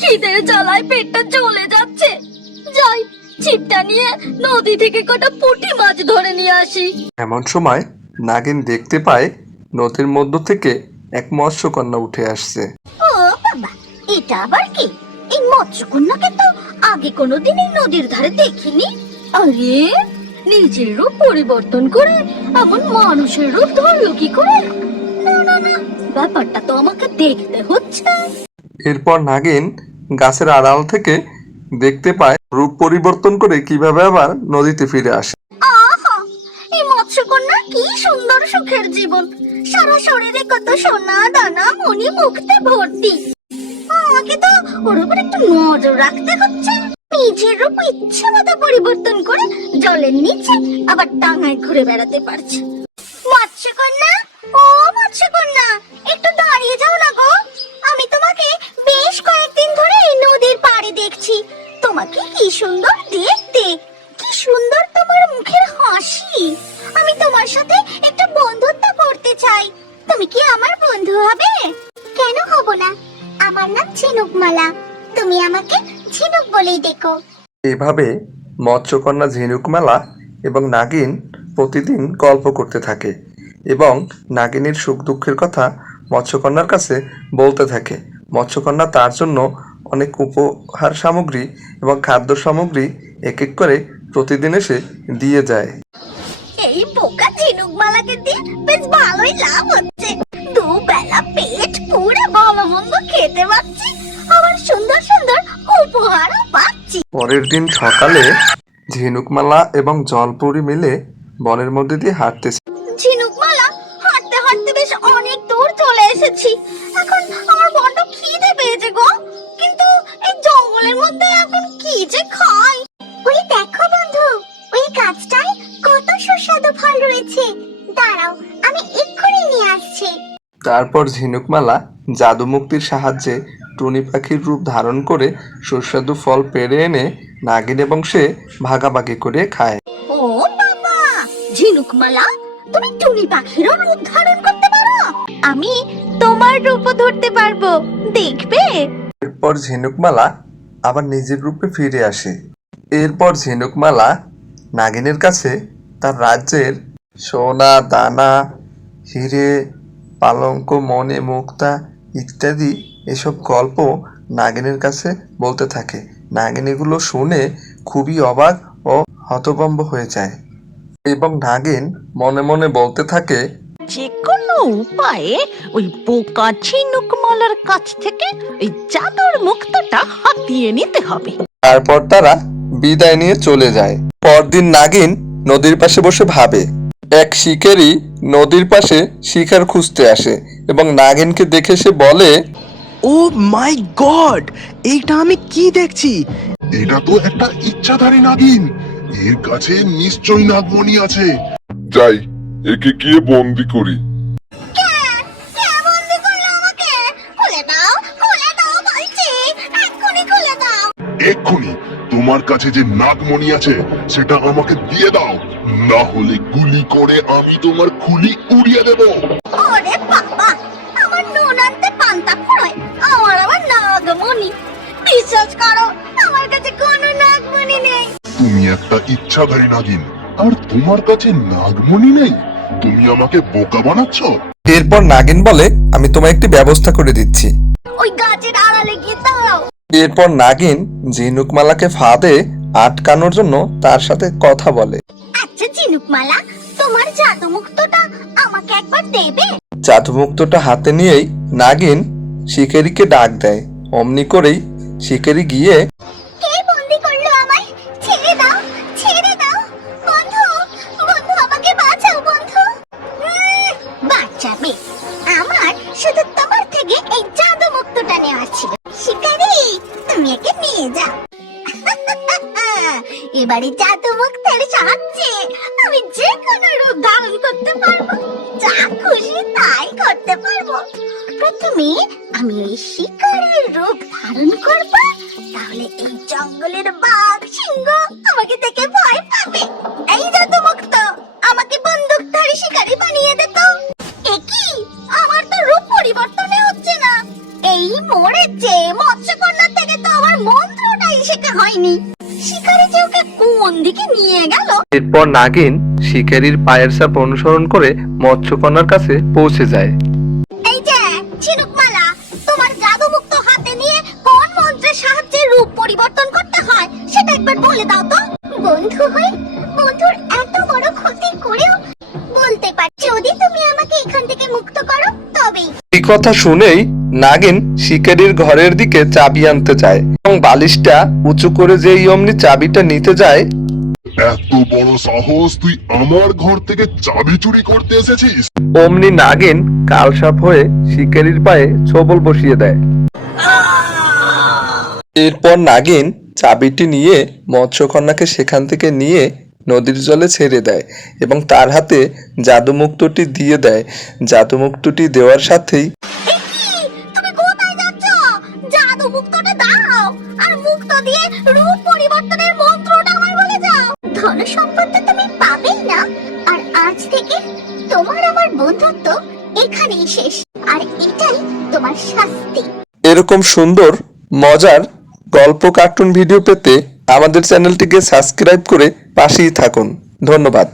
খিদের জ্বালায় পেটটা জ্বলে যাচ্ছে। যাই ছিপটা নিয়ে নদী থেকে কটা পুঁটি মাছ ধরে নিয়ে আসি। এমন সময় নাগিন দেখতে পায় নদীর মধ্য থেকে এক মৎস্যকন্যা উঠে আসছে। ও বাবা এটা আবার কি? এই মৎস্যকন্যাকে তো আগে কোনোদিন এই নদীর ধারে দেখিনি। আরে নিজের রূপ পরিবর্তন করে এমন মানুষের রূপ ধরলো কি করে? না না না ব্যাপারটা তো আমাকে দেখতে হচ্ছে। এরপর নাগিন গাছের আড়াল থেকে দেখতে পায় রূপ পরিবর্তন করে কীভাবে আবার নদীতে ফিরে আসে। এই মৎস্যকন্যা কি সুন্দর সুখের জীবন। সারা শরীরে কত সোনা, দানা, মণি, মুক্তে ভর্তি। আমাকে তো ওর উপর একটু নজর রাখতে হচ্ছে। নিজের রূপ ইচ্ছে মতো পরিবর্তন করে জলের নিচে আবার ডাঙায় ঘুরে বেড়াতে পারছে। মৎস্যকন্যা, ও মৎস্যকন্যা সুন্দর দেখতে। কি সুন্দর তোমার মুখের হাসি। আমি তোমার সাথে একটু বন্ধুত্ব করতে চাই। তুমি কি আমার বন্ধু হবে? কেন হব না? আমার নাম ঝিনুকমালা। তুমি আমাকে ঝিনুক বলেই ডেকো। এভাবে মৎস্যকন্যা ঝিনুকমালা এবং নাগিন প্রতিদিন গল্প করতে থাকে এবং নাগিনীর সুখ দুঃখের কথা মৎস্যকন্যার কাছে বলতে থাকে। মৎস্যকন্যা তার জন্য অনেক উপহার সামগ্রী এবং খাদ্য সামগ্রী এক এক করে প্রতিদিন এসে দিয়ে যায়। এই বোকা ঝিনুকমালাকে দিয়ে বেশ ভালোই লাভ হচ্ছে। দুবেলা পেট পুরো ভালো মন্দ খেতে পাচ্ছি আবার সুন্দর সুন্দর উপহারও পাচ্ছি। পরের দিন সকালে ঝিনুকমালা এবং জলপুরি মিলে বনের মধ্যে দিয়ে হাঁটতেছে ঝিনুকমালা হাঁটতে হাঁটতে বেশ অনেক দূর চলে এসেছি। তারপর ঝিনুকমালা জাদুমুক্তির সাহায্যে টুনি পাখির রূপ ধারণ করে সুস্বাদু ফল পেড়ে এনে নাগিন এবং সে ভাগাভাগি করে খায়। ও বাবা! ঝিনুকমালা তুমি টুনি পাখিরও রূপ ধারণ করতে পারো? আমি তোমার রূপও ধরতে পারব। দেখবে? এরপর ঝিনুকমালা আবার নিজের রূপে ফিরে আসে। এরপর ঝিনুকমালা নাগিনের কাছে তার রাজ্যের সোনা দানা হিরে পালঙ্ক মনে মুক্তা ইত্যাদি এসব গল্প নাগিনের কাছে বলতে থাকে। নাগিন এগুলো শুনে খুবই অবাক ও হতভম্ব হয়ে যায়। এবং নাগিন মনে মনে বলতে থাকে যে কোনো উপায়ে ওই বোকা ঝিনুকমালার কাছ থেকে ওই জাদুর মুক্তটা হাতিয়ে নিতে হবে। তারপর তারা বিদায় নিয়ে চলে যায়। পরদিন নাগিন নদীর পাশে বসে ভাবে এক শিকারি নদীর পাশে শিকার খুঁজতে আসে এবং নাগিনকে দেখে সে বলে ও মাই গড এইটা আমি কি দেখছি? এটা তো একটা ইচ্ছাধারী নাগিন। এর কাছে নিশ্চয়ই নাগমণি আছে। যাই একে গিয়ে বন্দি করি। তোমার কাছে যে নাগমণি আছে সেটা আমাকে দিয়ে দাও। না হলে গুলি করে আমি তোমার খুলি উড়িয়ে দেব। ওরে বাবা আমার পান্তা আমার আবার নাগমণি। বিশ্বাস করো আমার কাছে কোনো নাগমণি নেই। তুমি একটা ইচ্ছাধারী নাগিন আর তোমার কাছে নাগমণি নেই। তুমি আমাকে বোকা বানাচ্ছ? এরপর নাগিন বলে আমি তোমায় একটি ব্যবস্থা করে দিচ্ছি। ওই গাছের আড়ালে গিয়ে এরপর নাগিন ঝিনুকমালাকে ফাঁদে আটকানোর জন্য তার সাথে কথা বলে। আচ্ছা ঝিনুকমালা তোমার জাদু মুক্তটা আমাকে একবার দেবে? জাদুমুক্তটা হাতে নিয়েই নাগিন শিকারিকে ডাক দেয়। অমনি করেই শিকারি গিয়ে এবারে জাদু মুক্তের সাহায্যে আমি যে কোনো রূপ ধারণ করতে পারব, যা খুশি তাই করতে পারব। প্রথমে আমি ওই শিকারের রূপ ধারণ করব, তাহলে এই জঙ্গলের বাঘ সিংহ আমাকে দেখে ভয় পাবে। এই জাদু মুক্ত, আমাকে বন্দুকধারী শিকারী বানিয়ে দে তো। একই আমার তো রূপ পরিবর্তনে হচ্ছে না। এই মরেছে মৎস্যকন্যা থেকে হয়নি শিকারি যে ওকে কোন দিকে নিয়ে গেল। এরপর নাগিন শিকারীর পায়ের সাপ অনুসরণ করে মৎস্যকন্যার কাছে পৌঁছে যায়। এই যে ঝিনুকমালা তোমার জাদুমুক্ত হাতে নিয়ে কোন মন্ত্রের সাহায্যে রূপ পরিবর্তন করতে হয় সেটা একবার বলে দাও তো। বন্ধু হয়ে বন্ধুর এত বড় ক্ষতি করেও বলতে পার। যদি তুমি আমাকে এখান থেকে মুক্ত করো তবেই। এই কথা শুনেই নাগিন শিকারীর ঘরের দিকে চাবি আনতে যায় এবং বালিশটা উঁচু করে যেই অমনি চাবিটা নিতে যায় এত বড় সাহস তুই আমার ঘর থেকে চাবি চুরি করতে এসেছিস? অমনি নাগিন কালসাপ হয়ে শিকারীর পায়ে ছবল বসিয়ে দেয়। এরপর নাগিন চাবিটি নিয়ে মৎস্যকন্যাকে সেখান থেকে নিয়ে নদীর জলে ছেড়ে দেয় এবং তার হাতে জাদুমুক্তটি দিয়ে দেয়। জাদুমুক্তটি দেওয়ার সাথেই তুমি কোথায় যাচ্ছ? জাদু দাও আর মুক্ত দিয়ে রূপ পরিবর্তনের তোমার আমার বন্ধুত্ব এখানেই শেষ। আর এটাই তোমার শাস্তি। এরকম সুন্দর, মজার, গল্প কার্টুন ভিডিও পেতে আমাদের চ্যানেলটিকে সাবস্ক্রাইব করে পাশেই থাকুন। ধন্যবাদ।